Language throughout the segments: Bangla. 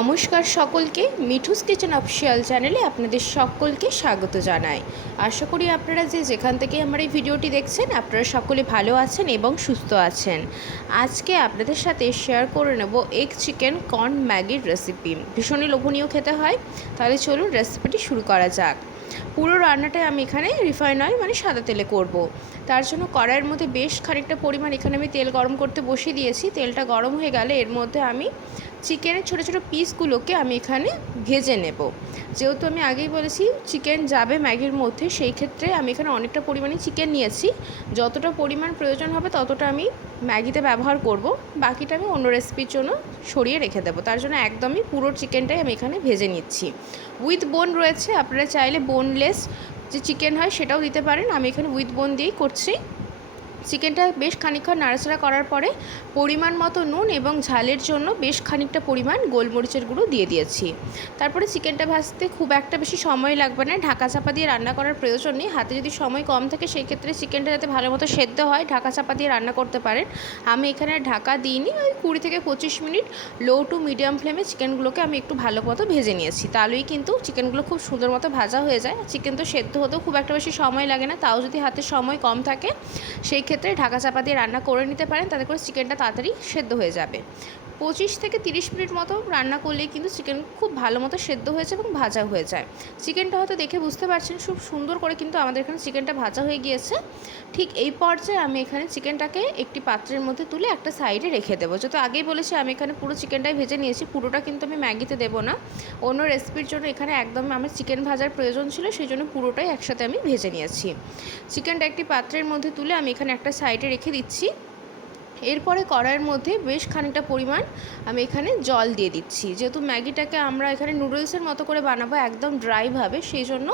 নমস্কার সকলকে, মিঠুস কিচেন অফিসিয়াল চ্যানেলে আপনাদের সকলকে স্বাগত জানাই। আশা করি আপনারা যেখান থেকে আমার এই ভিডিওটি দেখছেন আপনারা সকলে ভালো আছেন এবং সুস্থ আছেন। আজকে আপনাদের সাথে শেয়ার করে নেব এগ চিকেন কর্ন ম্যাগির রেসিপি। ভীষণই লোভনীয় খেতে হয়। তাহলে চলুন রেসিপিটি শুরু করা যাক। পুরো রান্নাটাই আমি এখানে রিফাইন অয়েল মানে সাদা তেলে করব। তার জন্য কড়াইয়ের মধ্যে বেশ খানিকটা পরিমাণ এখানে আমি তেল গরম করতে বসিয়ে দিয়েছি। তেলটা গরম হয়ে গেলে এর মধ্যে আমি চিকেনের ছোটো ছোটো পিসগুলোকে আমি এখানে ভেজে নেব। যেহেতু আমি আগেই বলেছি চিকেন যাবে ম্যাগির মধ্যে, সেই ক্ষেত্রে আমি এখানে অনেকটা পরিমাণে চিকেন নিয়েছি। যতটা পরিমাণ প্রয়োজন হবে ততটা আমি ম্যাগিতে ব্যবহার করব, বাকিটা আমি অন্য রেসিপির জন্য সরিয়ে রেখে দেবো। তার জন্য একদমই পুরো চিকেনটাই আমি এখানে ভেজে নিচ্ছি। উইথ বোন রয়েছে, আপনারা চাইলে বোনলেস যে চিকেন হয় সেটাও দিতে পারেন। আমি এখানে উইথ বোন দিয়েই করছি। চিকেনটা বেশ খানিকক্ষণ নাড়াচাড়া করার পরে পরিমাণ মতো নুন এবং ঝালের জন্য বেশ খানিকটা পরিমাণ গোলমরিচের গুঁড়ো দিয়ে দিয়েছি। তারপরে চিকেনটা ভাজতে খুব একটা বেশি সময় লাগবে না, ঢাকা চাপা দিয়ে রান্না করার প্রয়োজন নেই। হাতে যদি সময় কম থাকে সেই ক্ষেত্রে চিকেনটা যাতে ভালো মতো সেদ্ধ হয় ঢাকা চাপা দিয়ে রান্না করতে পারেন। আমি এখানে ঢাকা দিইনি, ওই 20 থেকে 25 মিনিট লো টু মিডিয়াম ফ্লেমে চিকেনগুলোকে আমি একটু ভালো মতো ভেজে নিয়েছি। তাহলেই কিন্তু চিকেনগুলো খুব সুন্দর মতো ভাজা হয়ে যায়। চিকেন তো সেদ্ধ হতেও খুব একটা বেশি সময় লাগে না, তাও যদি হাতে সময় কম থাকে সেই ক্ষেত্রে ঢাকা চাপা দিয়ে রান্না করে নিতে পারেন, তাতে করে চিকেনটা তাড়াতাড়ি সেদ্ধ হয়ে যাবে। 25 থেকে 30 মিনিট মতো রান্না করলেই কিন্তু চিকেন খুব ভালো মতো সেদ্ধ হয়েছে এবং ভাজা হয়ে যায়। চিকেনটা হয়তো দেখে বুঝতে পারছেন খুব সুন্দর করে কিন্তু আমাদের এখানে চিকেনটা ভাজা হয়ে গিয়েছে। ঠিক এই পর্যায়ে আমি এখানে চিকেনটাকে একটি পাত্রের মধ্যে তুলে একটা সাইডে রেখে দেবো। যেহেতু আগেই বলেছি আমি এখানে পুরো চিকেনটাই ভেজে নিয়েছি, পুরোটা কিন্তু আমি ম্যাগিতে দেবো না। অন্য রেসিপির জন্য এখানে একদম আমার চিকেন ভাজার প্রয়োজন ছিল, সেই জন্য পুরোটাই একসাথে আমি ভেজে নিয়েছি। চিকেনটা একটি পাত্রের মধ্যে তুলে আমি এখানে একটা সাইডে রেখে দিচ্ছি। এরপরে কড়াইয়ের মধ্যে বেশ খানিকটা পরিমাণ আমি এখানে জল দিয়ে দিচ্ছি। যেহেতু ম্যাগিটাকে আমরা এখানে নুডলসের মতো করে বানাবো একদম ড্রাইভাবে, সেই জন্য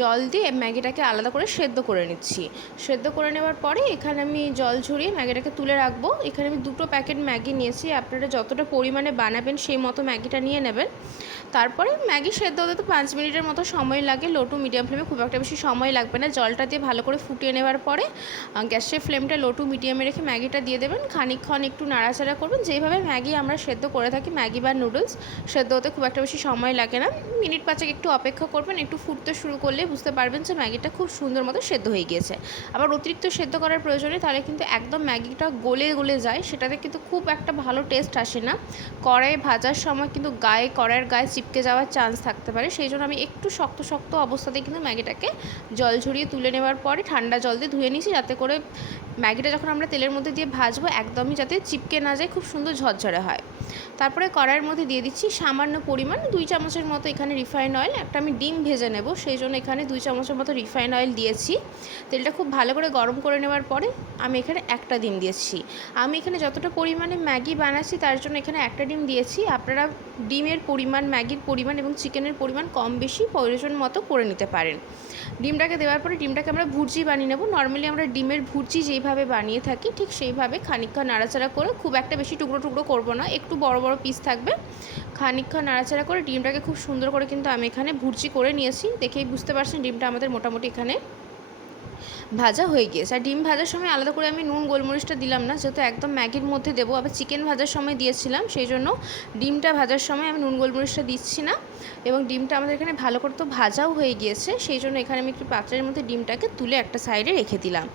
জল দিয়ে ম্যাগিটাকে আলাদা করে সেদ্ধ করে নিচ্ছি। সেদ্ধ করে নেওয়ার পরে এখানে আমি জল ঝরিয়ে ম্যাগিটাকে তুলে রাখবো। এখানে আমি 2 প্যাকেট ম্যাগি নিয়েছি, আপনারা যতটা পরিমাণে বানাবেন সেই মতো ম্যাগিটা নিয়ে নেবেন। তারপরে ম্যাগি সেদ্ধ হতে তো 5 মিনিটের মতো সময় লাগে, লো টু মিডিয়াম ফ্লেমে, খুব একটা বেশি সময় লাগবে না। জলটা দিয়ে ভালো করে ফুটিয়ে নেওয়ার পরে গ্যাসের ফ্লেমটা লো টু মিডিয়ামে রেখে ম্যাগিটা দিয়ে দেবেন। খানিকক্ষণ একটু নাড়াচাড়া করবেন। যেইভাবে ম্যাগি আমরা সেদ্ধ করে থাকি, ম্যাগি বা নুডলস সেদ্ধ হতে খুব একটা বেশি সময় লাগে না। মিনিট 5 একটু অপেক্ষা করবেন। একটু ফুটতে শুরু করলে বুঝতে পারবেন যে ম্যাগিটা খুব সুন্দর মতো সেদ্ধ হয়ে গিয়েছে। আবার অতিরিক্ত সেদ্ধ করার প্রয়োজনে তাহলে কিন্তু একদম ম্যাগিটা গলে গলে যায়, সেটাতে কিন্তু খুব একটা ভালো টেস্ট আসে না। কড়াই ভাজার সময় কিন্তু কড়াইয়ের গায়ে চিপকে যাওয়ার চান্স থাকতে পারে, সেই জন্য আমি একটু শক্ত শক্ত অবস্থাতে কিন্তু ম্যাগিটাকে জল ঝরিয়ে তুলে নেওয়ার পরে ঠান্ডা জল দিয়ে ধুয়ে নিয়েছি, যাতে করে ম্যাগিটা যখন আমরা তেলের মধ্যে দিয়ে ভাজবো একদমই যাতে চিপকে না যায়, খুব সুন্দর ঝরঝরে হয়। তারপরে কড়াইয়ের মধ্যে দিয়ে দিচ্ছি সামান্য পরিমাণ 2 চামচের মতো এখানে রিফাইন অয়েল। একটা আমি ডিম ভেজে নেব, সেই জন্য এখানে 2 চামচের মতো রিফাইন অয়েল দিয়েছি। তেলটা খুব ভালো করে গরম করে নেওয়ার পরে আমি এখানে একটা ডিম দিয়েছি। আমি এখানে যতটা পরিমাণে ম্যাগি বানাচ্ছি তার জন্য এখানে একটা ডিম দিয়েছি। আপনারা ডিমের পরিমাণ, ম্যাগির পরিমাণ এবং চিকেনের পরিমাণ কম বেশি প্রয়োজন মতো করে নিতে পারেন। ডিমটাকে দেওয়ার পরে ডিমটাকে আমরা ভুর্জি বানিয়ে নেব। নর্মালি আমরা ডিমের ভুর্জি যেইভাবে বানিয়ে থাকি ঠিক সেইভাবে খানিকক্ষণ নাড়াচাড়া করে, খুব একটা বেশি টুকরো টুকরো করবো না, একটু বড় বড় পিস থাকবে। খানিকক্ষণ নাড়াচাড়া করে ডিমটাকে খুব সুন্দর করে কিন্তু আমি এখানে ভুর্জি করে নিয়েছি। দেখেই বুঝতে পারছেন ডিমটা আমাদের মোটামুটি এখানে ভাজা হয়ে গিয়েছে। আর ডিম ভাজার সময় আলাদা করে আমি নুন গোলমরিচটা দিলাম না, যেহেতু একদম ম্যাগির মধ্যে দেবো। আবার চিকেন ভাজার সময় দিয়েছিলাম, সেই জন্য ডিমটা ভাজার সময় আমি নুন গোলমরিচটা দিচ্ছি না। এবং ডিমটা আমাদের এখানে ভালো করে তো ভাজাও হয়ে গিয়েছে, সেই জন্য এখানে আমি একটু পাত্রের মধ্যে ডিমটাকে তুলে একটা সাইডে রেখে দিলাম।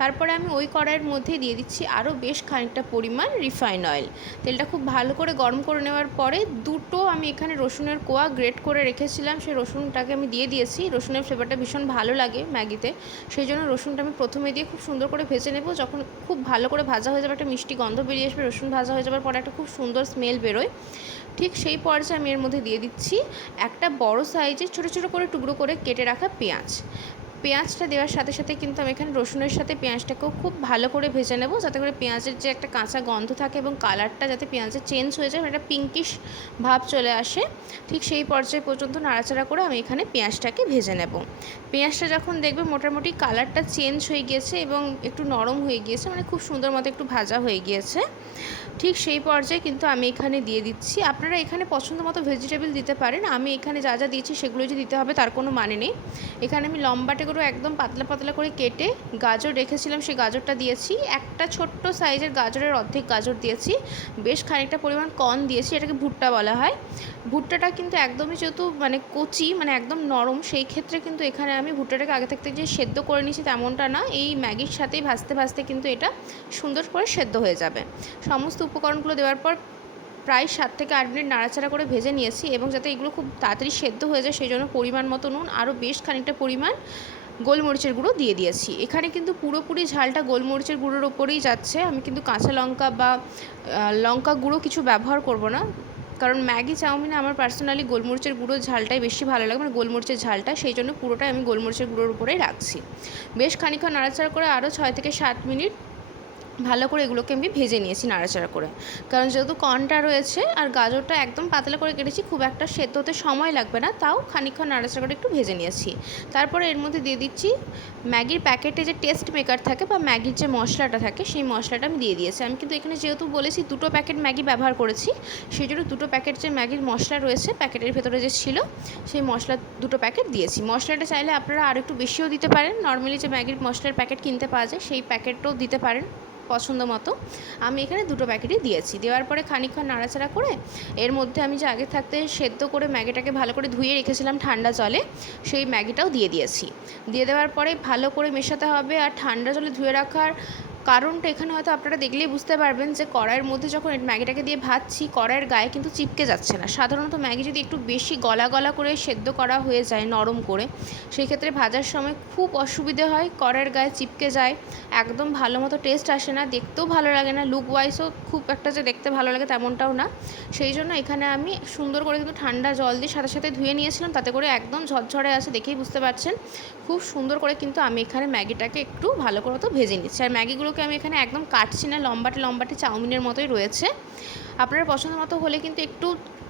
তারপরে আমি ওই কড়াইয়ের মধ্যে দিয়ে দিচ্ছি আরও বেশ খানিকটা পরিমাণ রিফাইন অয়েল। তেলটা খুব ভালো করে গরম করে নেওয়ার পরে দুটো আমি এখানে রসুনের কোয়া গ্রেট করে রেখেছিলাম, সেই রসুনটাকে আমি দিয়ে দিয়েছি। রসুনের ফ্লেভারটা ভীষণ ভালো লাগে ম্যাগিতে, সেই জন্য রসুনটা আমি প্রথমে দিয়ে খুব সুন্দর করে ভেজে নেব। যখন খুব ভালো করে ভাজা হয়ে যাবে, একটা মিষ্টি গন্ধ বেরিয়ে আসবে, রসুন ভাজা হয়ে যাওয়ার পরে একটা খুব সুন্দর স্মেল বেরোয়। ঠিক সেই পর্যায়ে আমি এর মধ্যে দিয়ে দিচ্ছি একটা বড় সাইজের ছোটো ছোটো করে টুকরো করে কেটে রাখা পেঁয়াজ। পেঁয়াজটা দেওয়ার সাথে সাথে কিন্তু আমি এখানে রসুনের সাথে পেঁয়াজটাকেও খুব ভালো করে ভেজে নেব, যাতে করে পেঁয়াজের যে একটা কাঁচা গন্ধ থাকে এবং কালারটা যাতে পেঁয়াজের চেঞ্জ হয়ে যায়, একটা পিঙ্কিশ ভাব চলে আসে। ঠিক সেই পর্যায়ে পর্যন্ত নাড়াচাড়া করে আমি এখানে পেঁয়াজটাকে ভেজে নেব। পেঁয়াজটা যখন দেখবে মোটামুটি কালারটা চেঞ্জ হয়ে গিয়েছে এবং একটু নরম হয়ে গিয়েছে, মানে খুব সুন্দর মতো একটু ভাজা হয়ে গিয়েছে, ঠিক সেই পর্যায়ে কিন্তু আমি এখানে দিয়ে দিচ্ছি। আপনারা এখানে পছন্দ মতো ভেজিটেবল দিতে পারেন। আমি এখানে যা যা দিয়েছি সেগুলো যে দিতে হবে তার কোনো মানে নেই। এখানে আমি লম্বাটে টমেটোগুলো একদম পাতলা পাতলা করে কেটে গাজর রেখেছিলাম, সেই গাজরটা দিয়েছি। একটা ছোট্ট সাইজের গাজরের অর্ধেক গাজর দিয়েছি। বেশ খানিকটা পরিমাণ কর্ন দিয়েছি, এটাকে ভুট্টা বলা হয়। ভুট্টাটা কিন্তু একদমই যেহেতু মানে কচি, মানে একদম নরম, সেই ক্ষেত্রে কিন্তু এখানে আমি ভুট্টাটাকে আগে থাকতে যে সেদ্ধ করে নিয়েছি তেমনটা না, এই ম্যাগির সাথেই ভাজতে ভাজতে কিন্তু এটা সুন্দর করে সেদ্ধ হয়ে যাবে। সমস্ত উপকরণগুলো দেওয়ার পর প্রায় 7 থেকে 8 মিনিট নাড়াচাড়া করে ভেজে নিয়েছি, এবং যাতে এগুলো খুব তাড়াতাড়ি সেদ্ধ হয়ে যায় সেই জন্য পরিমাণ মতো নুন, আরও বেশ খানিকটা পরিমাণ গোলমরিচের গুঁড়ো দিয়ে দিয়েছি। এখানে কিন্তু পুরোপুরি ঝালটা গোলমরিচের গুঁড়োর ওপরেই যাচ্ছে, আমি কিন্তু কাঁচা লঙ্কা বা লঙ্কা গুঁড়ো কিছু ব্যবহার করব না, কারণ ম্যাগি চাউমিনে আমার পার্সোনালি গোলমরিচের গুঁড়োর ঝালটাই বেশি ভালো লাগে, মানে গোলমরিচের ঝালটা, সেই জন্য পুরোটাই আমি গোলমরিচের গুঁড়োর উপরেই রাখছি। বেশ খানিকক্ষণ নাড়াচাড়া করে আরও 6 থেকে 7 মিনিট ভালো করে এগুলোকে আমি ভেজে নিয়েছি নাড়াচাড়া করে, কারণ যেহেতু কর্নটা রয়েছে আর গাজরটা একদম পাতলা করে কেটেছি, খুব একটা সেদ্ধ হতে সময় লাগবে না, তাও খানিকক্ষণ নাড়াচাড়া করে একটু ভেজে নিয়েছি। তারপরে এর মধ্যে দিয়ে দিচ্ছি ম্যাগির প্যাকেটে যে টেস্ট মেকার থাকে বা ম্যাগির যে মশলাটা থাকে, সেই মশলাটা আমি দিয়ে দিয়েছি। আমি কিন্তু এখানে যেহেতু বলেছি 2টো প্যাকেট ম্যাগি ব্যবহার করেছি, সেই জন্য 2টো প্যাকেট যে ম্যাগির মশলা রয়েছে প্যাকেটের ভেতরে যে ছিল, সেই মশলা 2টো প্যাকেট দিয়েছি। মশলাটা চাইলে আপনারা আরও একটু বেশিও দিতে পারেন, নর্মালি যে ম্যাগির মশলার প্যাকেট কিনতে পাওয়া যায় সেই প্যাকেটটাও দিতে পারেন পছন্দ মতো। আমি এখানে 2টো প্যাকেটই দিয়েছি। দেওয়ার পরে খানিকক্ষণ নাড়াচাড়া করে এর মধ্যে আমি যে আগে থাকতে সেদ্ধ করে ম্যাগিটাকে ভালো করে ধুয়ে রেখেছিলাম ঠান্ডা জলে, সেই ম্যাগিটাও দিয়ে দিয়েছি। দিয়ে দেওয়ার পরে ভালো করে মেশাতে হবে। আর ঠান্ডা জলে ধুয়ে রাখার কারণটা এখানে হয়তো আপনারা দেখলেই বুঝতে পারবেন যে কড়াইয়ের মধ্যে যখন ম্যাগিটাকে দিয়ে ভাজছি, কড়াইয়ের গায়ে কিন্তু চিপকে যাচ্ছে না। সাধারণত ম্যাগি যদি একটু বেশি গলা গলা করে সেদ্ধ করা হয়ে যায় নরম করে, সেই ক্ষেত্রে ভাজার সময় খুব অসুবিধে হয়, কড়াইয়ের গায়ে চিপকে যায়, একদম ভালো মতো টেস্ট আসে না, দেখতেও ভালো লাগে না, লুক ওয়াইজও খুব একটা যে দেখতে ভালো লাগে তেমনটাও না। সেই জন্য এখানে আমি সুন্দর করে কিন্তু ঠান্ডা জল দিয়ে সাথে সাথে ধুয়ে নিয়েছিলাম, তাতে করে একদম ঝরঝরে আছে, দেখেই বুঝতে পারছেন। খুব সুন্দর করে কিন্তু আমি এখানে ম্যাগিটাকে একটু ভালো করে তো ভেজে নিচ্ছি। আর ম্যাগিগুলোকে আমি এখানে একদম কাটছি না, লম্বাটে লম্বাটে চাউমিনের মতোই রয়েছে। আপনার পছন্দ মতো হলে কিন্তু একটু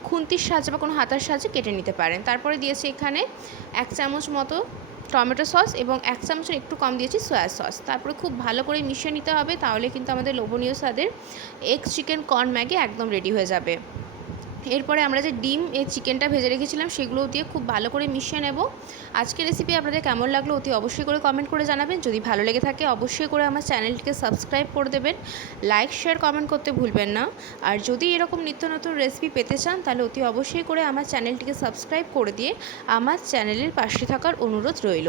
খুন্তির সাহায্যে বা কোনো হাতার সাহায্যে কেটে নিতে পারেন। তারপরে দিয়েছি এখানে 1 চামচ মতো টমেটো সস এবং 1 চামচের একটু কম দিয়েছি সয়া সস। তারপরে খুব ভালো করে মিশিয়ে নিতে হবে, তাহলে কিন্তু আমাদের লোভনীয় স্বাদের এগ চিকেন কর্ন ম্যাগি একদম রেডি হয়ে যাবে। এরপরে আমরা যে ডিম চিকেনটা ভেজে রেখেছিলাম সেগুলো দিয়ে খুব ভালো করে মিশিয়ে নেব। আজকের রেসিপি আপনাদের কেমন লাগলো অতি অবশ্যই করে কমেন্ট করে জানাবেন। যদি ভালো লেগে থাকে অবশ্যই করে আমার চ্যানেলটিকে সাবস্ক্রাইব করে দেবেন, লাইক শেয়ার কমেন্ট করতে ভুলবেন না। আর যদি এরকম নিত্য নতুন রেসিপি পেতে চান তাহলে অতি অবশ্যই করে আমার চ্যানেলটিকে সাবস্ক্রাইব করে দিয়ে আমার চ্যানেলের পাশে থাকার অনুরোধ রইল।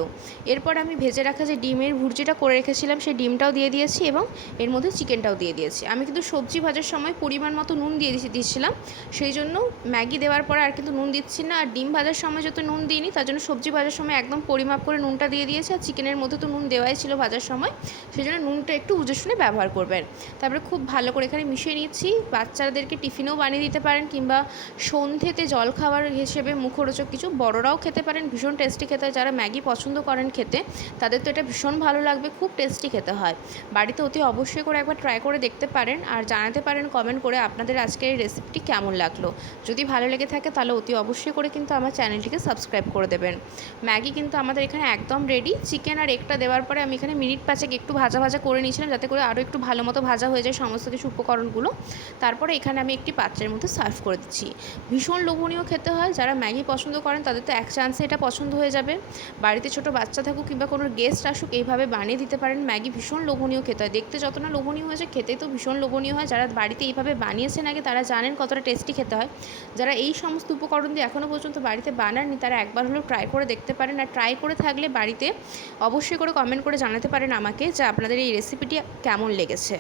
এরপর আমি ভেজে রাখা যে ডিমের ভুর্জিটা করে রেখেছিলাম সেই ডিমটাও দিয়ে দিয়েছি এবং এর মধ্যে চিকেনটাও দিয়ে দিয়েছি। আমি কিন্তু সবজি ভাজার সময় পরিমাণ মতো নুন দিয়েছিলাম, সেই জন্য ম্যাগি দেওয়ার পরে আর কিন্তু নুন দিচ্ছি না। আর ডিম ভাজার সময় যত নুন দিইনি, তার জন্য সবজি ভাজার সময় একদম পরিমাপ করে নুনটা দিয়ে দিয়েছি। আর চিকেনের মধ্যে তো নুন দেওয়াই ছিল ভাজার সময়, সেই জন্য নুনটা একটু বুঝে শুনে ব্যবহার করবেন। তারপরে খুব ভালো করে এখানে মিশিয়ে নিচ্ছি। বাচ্চাদেরকে টিফিনেও বানিয়ে দিতে পারেন, কিংবা সন্ধ্যেতে জলখাবার হিসেবে মুখরোচক কিছু বড়রাও খেতে পারেন, ভীষণ টেস্টি খেতে হয়। যারা ম্যাগি পছন্দ করেন খেতে, তাদের তো এটা ভীষণ ভালো লাগবে, খুব টেস্টি খেতে হয়। বাড়িতে অতি অবশ্যই করে একবার ট্রাই করে দেখতে পারেন, আর জানাতে পারেন কমেন্ট করে আপনাদের আজকের এই রেসিপিটি কেমন লাগলো। যদি ভালো লেগে থাকে তাহলে অতি অবশ্যই করে কিন্তু আমার চ্যানেলটিকে সাবস্ক্রাইব করে দেবেন। ম্যাগি কিন্তু আমাদের এখানে একদম রেডি। চিকেন আর এগটা দেওয়ার পরে আমি এখানে মিনিট 5 একটু ভাজা ভাজা করে নিয়েছিলাম, যাতে করে আরও একটু ভালো মতো ভাজা হয়ে যায় সমস্ত কিছু উপকরণগুলো। তারপরে এখানে আমি একটি পাত্রের মধ্যে সার্ভ করে দিচ্ছি। ভীষণ লোভনীয় খেতে হয়। যারা ম্যাগি পছন্দ করেন তাদের তো এক চান্সে এটা পছন্দ হয়ে যাবে। বাড়িতে ছোটো বাচ্চা থাকুক কিংবা কোনো গেস্ট আসুক, এইভাবে বানিয়ে দিতে পারেন। ম্যাগি ভীষণ লোভনীয় খেতে হয়, দেখতে যত না লোভনীয় হয়েছে খেতে তো ভীষণ লোভনীয় হয়। যারা বাড়িতে এইভাবে বানিয়েছেন আগে তারা জানেন কতটা টেস্টি খেতে হয়। যারা এই সমস্ত উপকরণ দিয়ে এখনও পর্যন্ত বাড়িতে বানাননি তারা একবার হলেও ট্রাই করে দেখতে পারেন। আর ট্রাই করে থাকলে বাড়িতে অবশ্যই করে কমেন্ট করে জানাতে পারেন আমাকে যে আপনাদের এই রেসিপিটি কেমন লেগেছে।